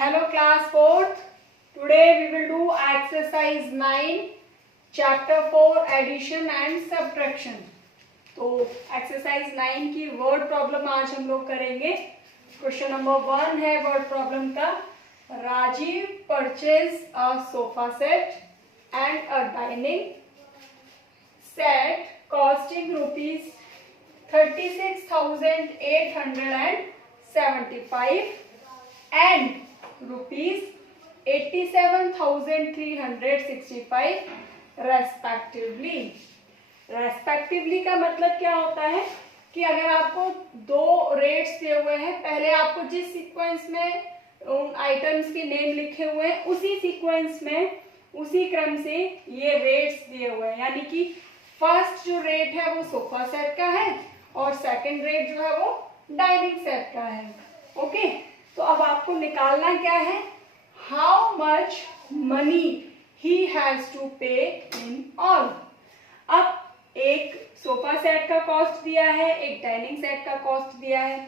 Hello class 4th. Today we will do exercise 9 chapter 4 addition and subtraction. तो exercise 9 की word problem आज हम लोग करेंगे. Question number 1 है word problem का. Rajiv purchased a sofa set and a dining set costing rupees 36,875 and rupees 87,365 respectively. Respectively का मतलब क्या होता है कि अगर आपको दो रेट्स दिए हुए हैं, पहले आपको जिस सीक्वेंस में उन आइटम्स के नेम लिखे हुए हैं उसी सीक्वेंस में उसी क्रम से ये रेट्स दिए हुए हैं, यानी कि फर्स्ट जो रेट है वो सोफा सेट का है और सेकंड रेट जो है वो डाइनिंग सेट का है. ओके, तो अब आपको निकालना क्या है, how much money he has to pay in all. अब एक सोफा सेट का कॉस्ट दिया है, एक डाइनिंग सेट का कॉस्ट दिया है,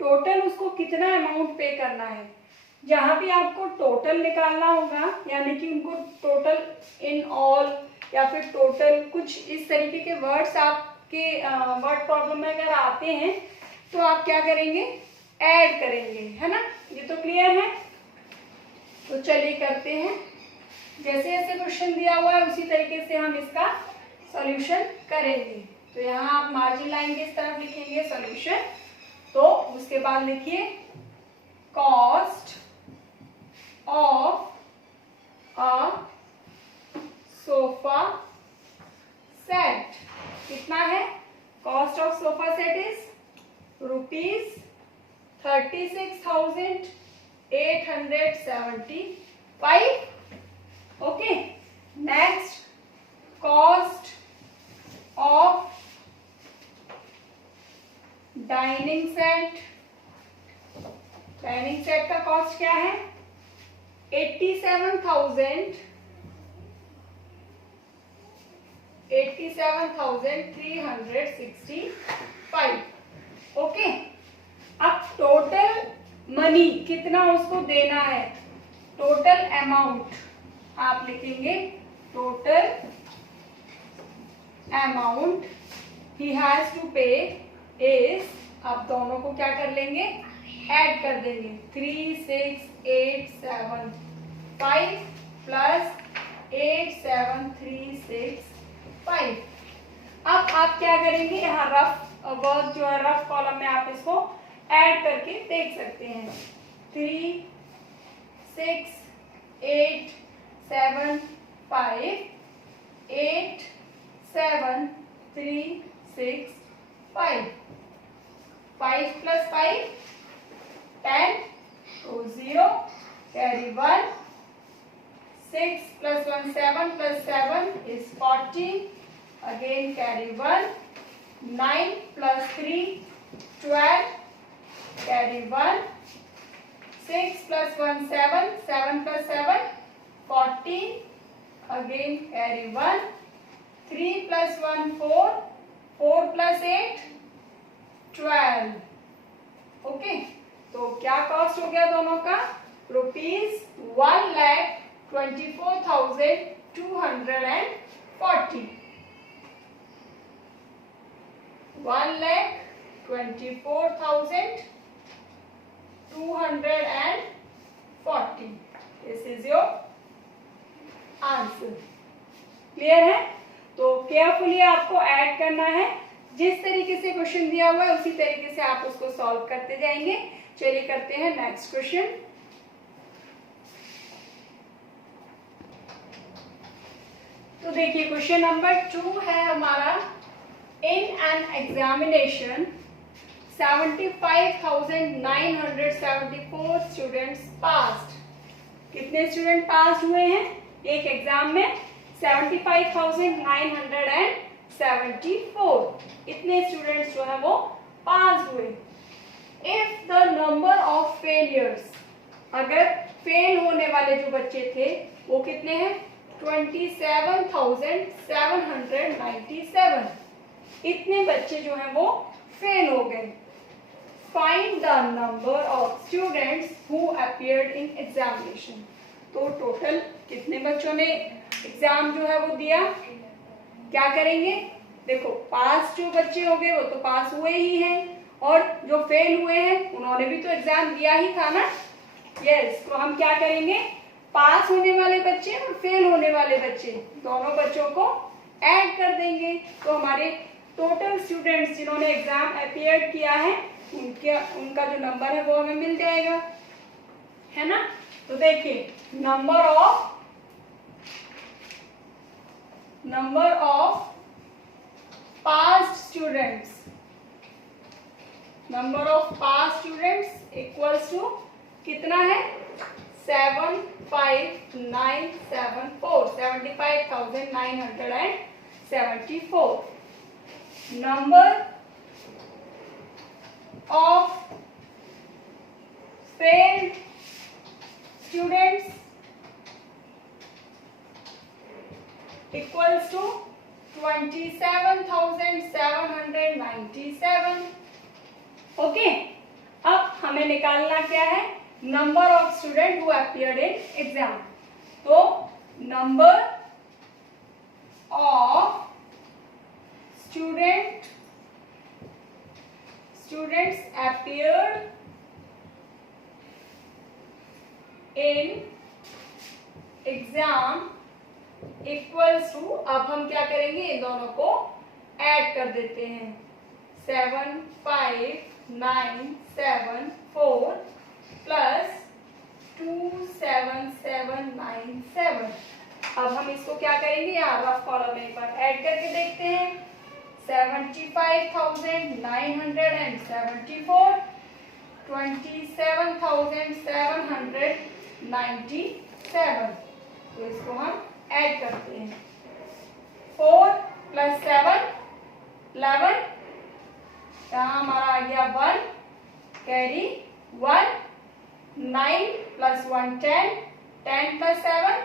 टोटल उसको कितना अमाउंट पे करना है. जहां भी आपको टोटल निकालना होगा, यानी कि उनको टोटल इन ऑल या फिर टोटल कुछ इस तरीके के वर्ड्स आपके वर्ड प्रॉब्लम में अगर आते हैं तो आप क्या करेंगे, ऐड करेंगे, है ना. ये तो क्लियर है. तो चलिए करते हैं. जैसे जैसे क्वेश्चन दिया हुआ है उसी तरीके से हम इसका सॉल्यूशन करेंगे. तो यहाँ आप मार्जिन लाइन के इस तरफ लिखेंगे सॉल्यूशन. तो उसके बाद लिखिए cost of a sofa set. कितना है, cost of sofa set is rupees 36,875. Okay, next cost of dining set. Dining set का कॉस्ट क्या है, 87,365. ओके, अब टोटल मनी कितना उसको देना है, टोटल अमाउंट आप लिखेंगे total amount he has to pay is. आप दोनों को क्या कर लेंगे, ऐड कर देंगे. 36,875 प्लस 87,365. अब आप क्या करेंगे, यहाँ रफ वर्क जो है रफ कॉलम में आप इसको ऐड करके देख सकते हैं. 36,875 87,365. 5 plus 5 10, so 0, carry 1. 6 plus 1 7 plus 7 is 14, again carry 1. 9 plus 3 12, carry 1. 6 plus 1 7, 7 plus 7 14, again carry 1. 3 plus 1 4, 4 plus 8 12. Okay, तो क्या कॉस्ट हो गया दोनों का, rupees 1,24,240. 1,24,240. This is your answer. Clear है. तो केयरफुली आपको ऐड करना है. जिस तरीके से क्वेश्चन दिया हुआ है उसी तरीके से आप उसको सॉल्व करते जाएंगे. चलिए करते हैं नेक्स्ट क्वेश्चन. तो देखिए क्वेश्चन नंबर 2 है हमारा. In an examination 75,974 students passed. कितने स्टूडेंट पास हुए हैं एक एग्जाम में, 75,974. इतने स्टूडेंट्स जो है वो पास हुए. If the number of failures, अगर फेल होने वाले जो बच्चे थे वो कितने हैं, 27,797. इतने बच्चे जो हैं वो फेल हो गए. Find the number of students who appeared in examination. तो टोटल कितने बच्चों ने एग्जाम जो है वो दिया? क्या करेंगे? देखो पास जो बच्चे हो गए वो तो पास हुए ही हैं, और जो फेल हुए हैं उन्होंने भी तो एग्जाम दिया ही था ना। यस, तो हम क्या करेंगे? पास होने वाले बच्चे और फेल होने वाले बच्चे दोनों बच्चों को ऐड कर देंगे, तो हमारे टोटल स्टूडेंट्स जिन्होंने एग्जाम अपीयर किया है उनका जो नंबर है वो हमें मिल जाएगा, है ना। तो देखिए number of passed students equals to कितना है? 75974, 75,974. Number of failed students equals to 27,797. Okay, अब हमें निकालना क्या है? Number of student who appeared in exam. तो number of students appeared in exam equals to, अब हम क्या करेंगे? इन दोनों को ऐड कर देते हैं। 75974 प्लस 27797। अब हम इसको क्या करेंगे? यहाँ रफ कॉलम में एक बार ऐड करके देखते हैं। 75,974, 27,797। तो इसको हम ऐड करते हैं। 4 प्लस 7 11, यहाँ हमारा आ गया 1 कैरी 1, 9 प्लस 1 10, 10 प्लस 7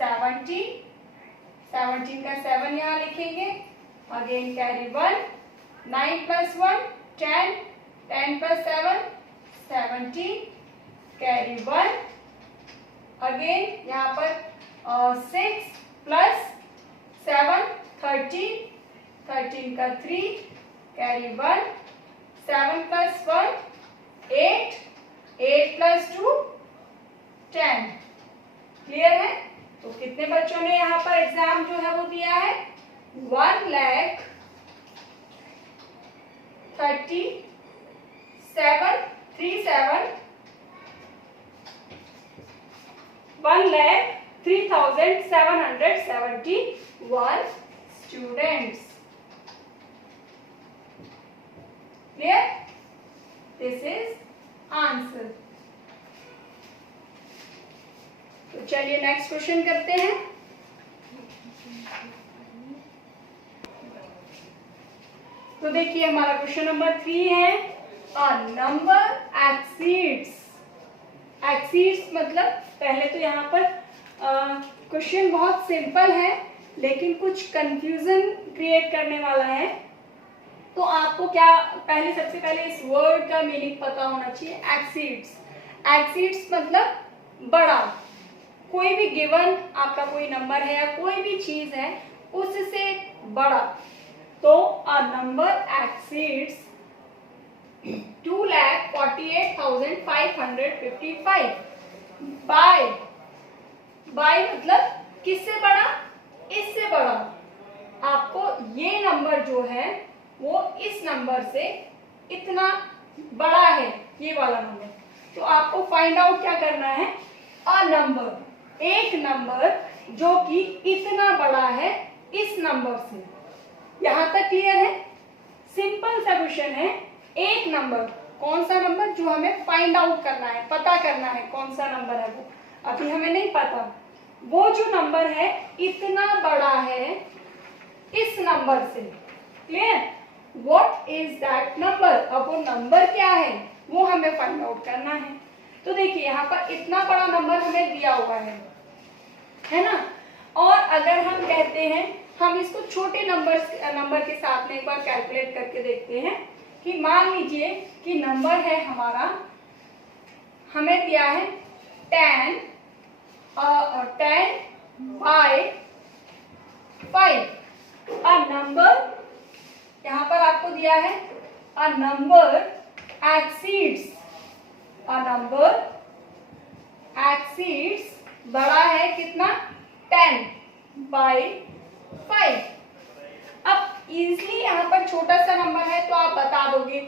17, 17 का 7 यहाँ लिखेंगे। Again carry 1, 9 plus 1 10, 10 plus 7 17, carry 1। Again यहाँ पर 6 प्लस 7 13, 13 का 3 कैरी 1, 7 प्लस 1 8, 8 प्लस 2 10। क्लियर है? तो कितने बच्चों ने यहाँ पर एग्जाम जो है वो दिया है? 1,03,771 students. Clear? This is answer. तो चलिए नेक्स्ट क्वेश्चन करते हैं। तो देखिए हमारा क्वेश्चन नंबर 3 है, अ नंबर एक्सीड्स। एक्सीड्स मतलब, पहले तो यहाँ पर क्वेश्चन बहुत सिंपल है लेकिन कुछ कंफ्यूजन क्रिएट करने वाला है। तो आपको क्या सबसे पहले इस वर्ड का मीनिंग पता होना चाहिए। एक्सीड्स, एक्सीड्स मतलब बड़ा। कोई भी गिवन आपका कोई नंबर है या कोई भी चीज है उससे बड़ा। तो अ नंबर एक्सीड्स 2,48,555 बाय मतलब किससे बड़ा? इससे बड़ा। आपको ये नंबर जो है वो इस नंबर से इतना बड़ा है, ये वाला नंबर। तो आपको फाइंड आउट क्या करना है? अ नंबर, एक नंबर जो कि इतना बड़ा है इस नंबर से। यहां तक क्लियर है? सिंपल सा क्वेश्चन है। एक नंबर, कौन सा नंबर जो हमें फाइंड आउट करना है, पता करना है कौन सा नंबर है वो अभी हमें नहीं पता। वो जो नंबर है इतना बड़ा है इस नंबर से। Clear? What is that number? अब वो नंबर क्या है वो हमें फाइंड आउट करना है। तो देखिए यहाँ पर इतना बड़ा नंबर हमें दिया हुआ है ना। और अगर हम कहते हैं, हम इसको छोटे नंबर के साथ में एक बार कैलकुलेट करके देखते हैं कि मान लीजिए कि नंबर है हमारा हमें दिया है 10 by 5। अ नंबर, यहाँ पर आपको दिया है a number exceeds, a number exceeds बड़ा है कितना, 10 by 5। अब इजली यहाँ पर छोटा सा नंबर है तो आप बता दोगे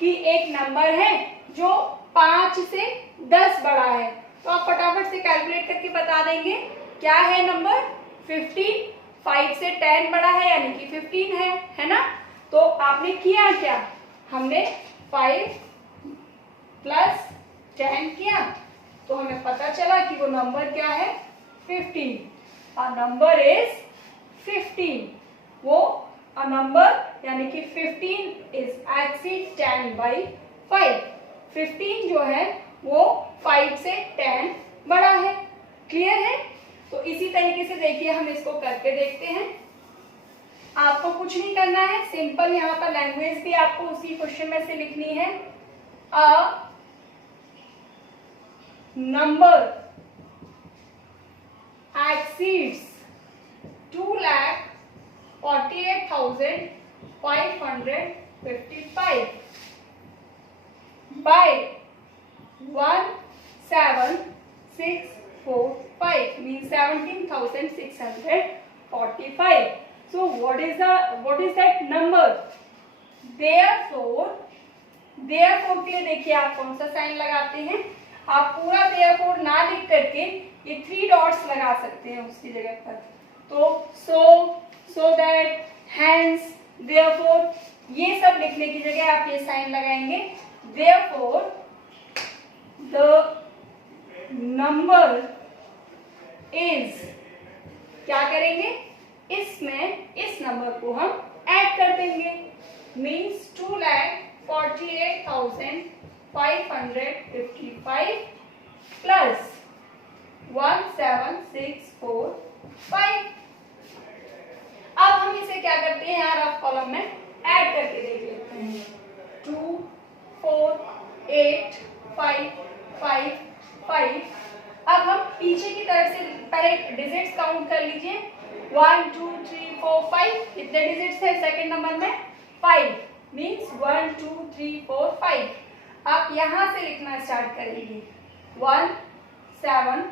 कि एक नंबर है जो 5 से 10 बड़ा है, तो आप फटाफट से कैलकुलेट करके बता देंगे क्या है नंबर 15। 5 से 10 बड़ा है यानी कि 15 है ना। तो आपने किया क्या, हमने 5 प्लस 10 किया तो हमें पता चला कि वो नंबर क्या है 15। अ नंबर इज 15, वो अ नंबर यानी कि 15 इज एक्सीड 10 by 5। 15 जो है वो 5 से 10 बड़ा है। क्लियर है। तो इसी तरीके से देखिए हम इसको करके देखते हैं। आपको कुछ नहीं करना है, सिंपल यहाँ पर लैंग्वेज भी आपको उसी क्वेश्चन में से लिखनी है। A number exceeds 2,48,555 by 17,645 means 17,645. So what is that number? Therefore के लिए देखिए आप कौन सा साइन लगाते हैं। आप पूरा therefore ना लिख करके ये 3 डॉट्स लगा सकते हैं उसकी जगह पर। तो so that, hence, therefore ये सब लिखने की जगह आप ये साइन लगाएंगे। Therefore the number is, क्या करेंगे, इसमें इस नंबर को हम ऐड कर देंगे, मीन्स 2,48,555 प्लस 17,645। अब हम इसे क्या करते हैं यार, आप कॉलम में ऐड करके देख लेते हैं। 2, 4, 8, 5, 5, 5। अब हम पीछे की तरफ से पहले डिजिट्स काउंट कर लीजिए। 1, 2, 3, 4, 5। कितने डिजिट्स है सेकंड नंबर में, 5 मीन्स 1, 2, 3, 4, 5। आप यहां से लिखना स्टार्ट करेंगे 1, 7,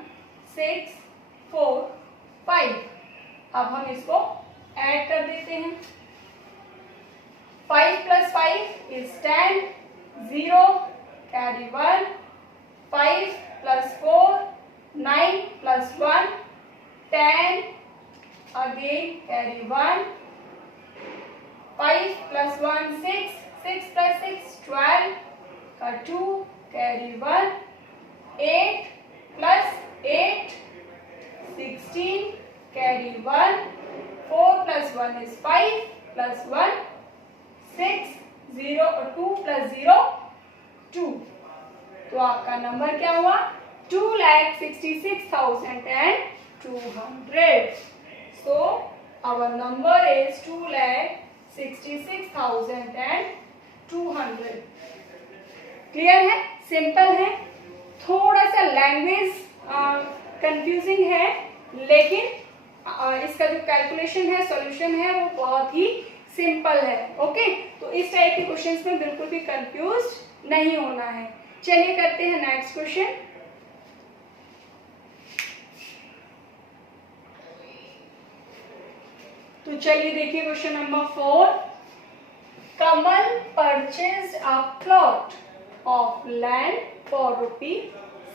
6, 4, 5। अब हम इसको ऐड कर देते हैं। 5 plus 5 is 10, 0, carry 1, 5 plus 4, 9 plus 1, 10, again carry 1, 5 plus 1, 6, 6 plus 6, 12, 2, carry 1, 8 plus 8, 16, carry 1, 4 plus 1 is 5, plus 1, 6, 0, 2 plus 0, 2। तो आपका नंबर क्या हुआ, 2,66,200। So our number is 2,66,200। Clear है, सिंपल है। थोड़ा सा लैंग्वेज कंफ्यूजिंग है, लेकिन इसका जो कैलकुलेशन है, सॉल्यूशन है, वो बहुत ही सिंपल है। ओके, तो इस टाइप के क्वेश्चंस में बिल्कुल भी कंफ्यूज नहीं होना है। चलिए करते हैं नेक्स्ट क्वेश्चन। तो चलिए देखिए question number 4। Kamal purchased a plot of land for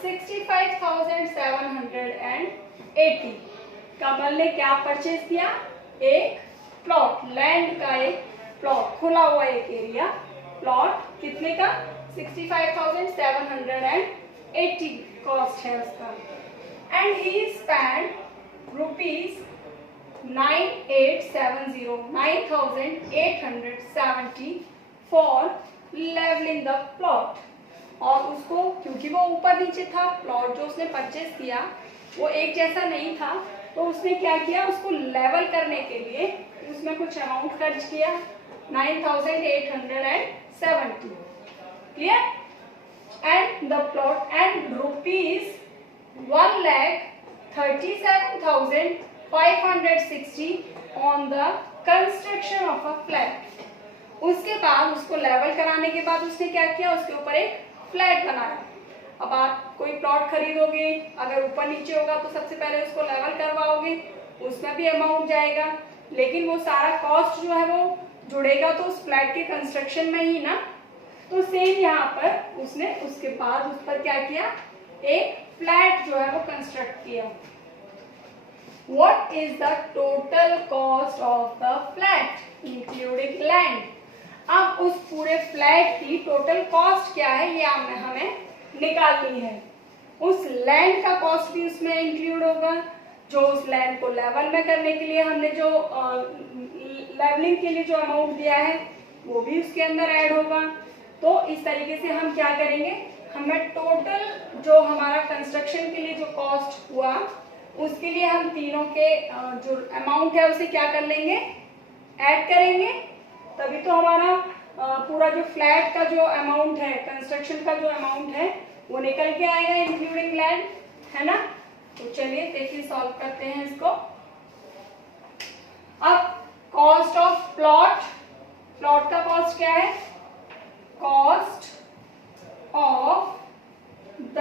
₹65,780। कमल ने क्या परचेज किया, एक प्लॉट, लैंड का एक प्लॉट, खुला हुआ एक एरिया, प्लॉट कितने का, 65,780 कॉस्ट है उसका। And he spend ₹9,870 for levelling the plot. और उसको, क्योंकि वो ऊपर नीचे था, प्लॉट जो उसने परचेज किया वो एक जैसा नहीं था, तो उसने क्या किया, उसको लेवल करने के लिए उसमें कुछ अमाउंट खर्च किया, 9,870। Clear. and the plot and ₹1,37,560 on the construction of a flat। उसके बाद उसको लेवल कराने के बाद उसने क्या किया, उसके ऊपर एक फ्लैट बनाया। अब आप कोई प्लॉट खरीदोगे, अगर ऊपर नीचे होगा तो सबसे पहले उसको लेवल करवाओगे, उसमें भी अमाउंट जाएगा, लेकिन वो सारा कॉस्ट जो है वो जुड़ेगा तो उस फ्लैट के कंस्ट्रक्शन में ही ना। तो सेम यहाँ पर उसने उसके बाद उस पर क्या किया, एक फ्लैट जो है वो कंस्ट्रक्ट किया। What is the total cost of the flat including land? अब उस पूरे फ्लैट की टोटल कॉस्ट क्या है ये हमें निकालनी है। उस लैंड का कॉस्ट भी उसमें इंक्लूड होगा, जो उस लैंड को लेवल में करने के लिए हमने जो लेवलिंग के लिए जो अमाउंट दिया है वो भी उसके अंदर ऐड होगा। तो इस तरीके से हम क्या करेंगे, हमें टोटल जो हमारा कंस्ट्रक्शन के लिए जो कॉस्ट हुआ उसके लिए हम तीनों के जो अमाउंट है उसे क्या कर लेंगे, ऐड करेंगे, तभी तो हमारा पूरा जो फ्लैट का जो अमाउंट है, कंस्ट्रक्शन का जो अमाउंट है वो निकल के आएगा इंक्लूडिंग लैंड, है ना। तो चलिए देखिए सॉल्व करते हैं इसको। अब कॉस्ट ऑफ प्लॉट, प्लॉट का कॉस्ट क्या है, cost of the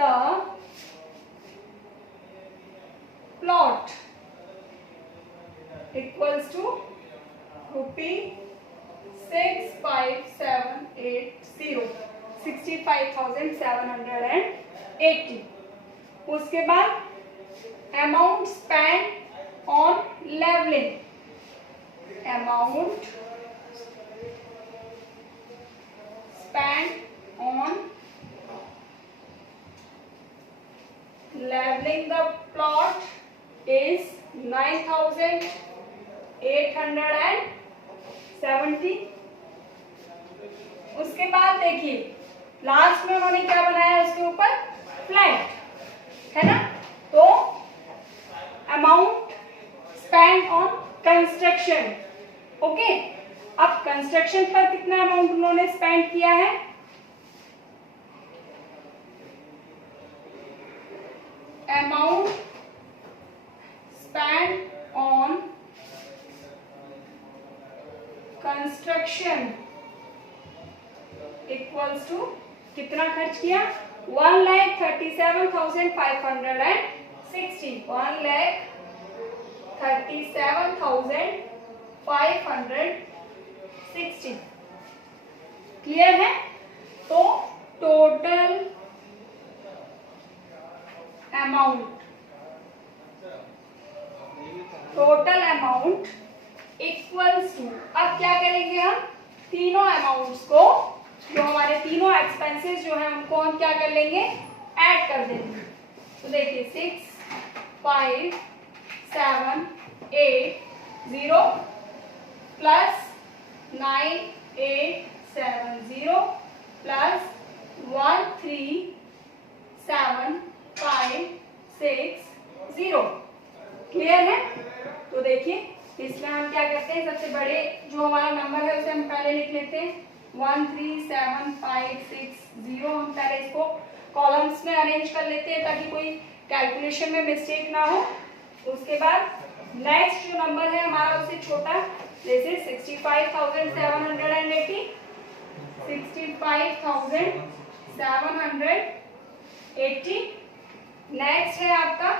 plot equals to ₹65,780, 65,780। उसके बाद amount spend on levelling, amount spend on leveling the plot is 9,870। उसके बाद देखिए लास्ट में उन्होंने क्या बनाया, उसके ऊपर फ्लैट, है ना। तो amount spend on construction, okay. अब कंस्ट्रक्शन पर कितना अमाउंट उन्होंने स्पेंड किया है, amount spent on construction equals to कितना खर्च किया, 1,37,560, 1,37,560। क्लियर है। तो टोटल अमाउंट इक्वल्स टू, अब क्या करेंगे हम, तीनों अमाउंट्स को, जो हमारे तीनों एक्सपेंसेस जो हैं उनको हम क्या कर लेंगे, ऐड कर देंगे। तो देखिए 6,5,7,8,0 प्लस 9,870 प्लस 1,3,7,5,6,0। क्लियर है। तो देखिए इसमें हम क्या करते हैं, सबसे बड़े जो हमारा नंबर है उसे हम पहले लिख लेते हैं 1,3,7,5,6,0। हम पहले इसको कॉलम्स में अरेंज कर लेते हैं ताकि कोई कैलकुलेशन में मिस्टेक ना हो। उसके बाद नेक्स्ट जो नंबर है हमारा उससे छोटा, जैसे 65,780, 65,780। नेक्स्ट है आपका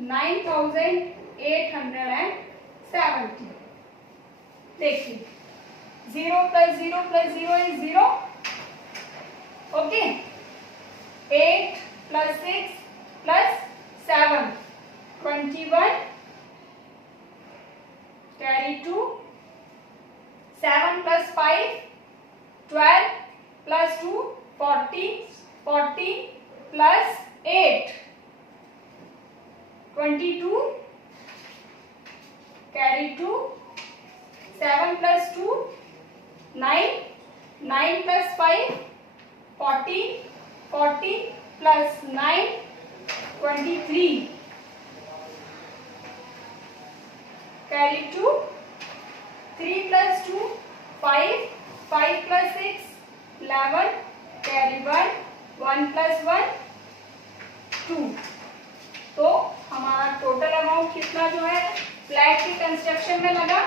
9,870। देखिए 0 + 0 + 0 is 0, okay. 8 + 6 + 7 21, carry 2, 7 + 5 12 + 2 40, 40 + 8 22, carry 2, 7 + 2 9, 9 + 5 40, 40 + 9 23, carry 2, 3 + 2 5, 5 + 6 11, carry 1 1 + 1 2। तो हमारा टोटल अमाउंट कितना जो है फ्लैट के कंस्ट्रक्शन में लगा,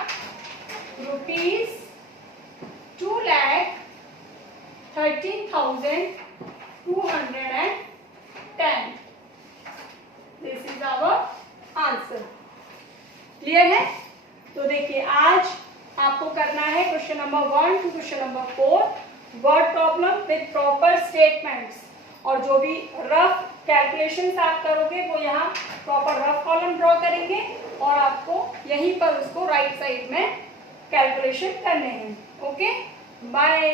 ₹2,13,210। This is our answer. Clear है? तो देखिए आज आपको करना है question number 1 to question number 4 word problem with proper statements, और जो भी रफ कैलकुलेशंस आप करोगे वो यहाँ प्रॉपर रफ कॉलम ड्रॉ करेंगे और आपको यहीं पर उसको राइट साइड में कैलकुलेशन करने हैं। Okay, bye.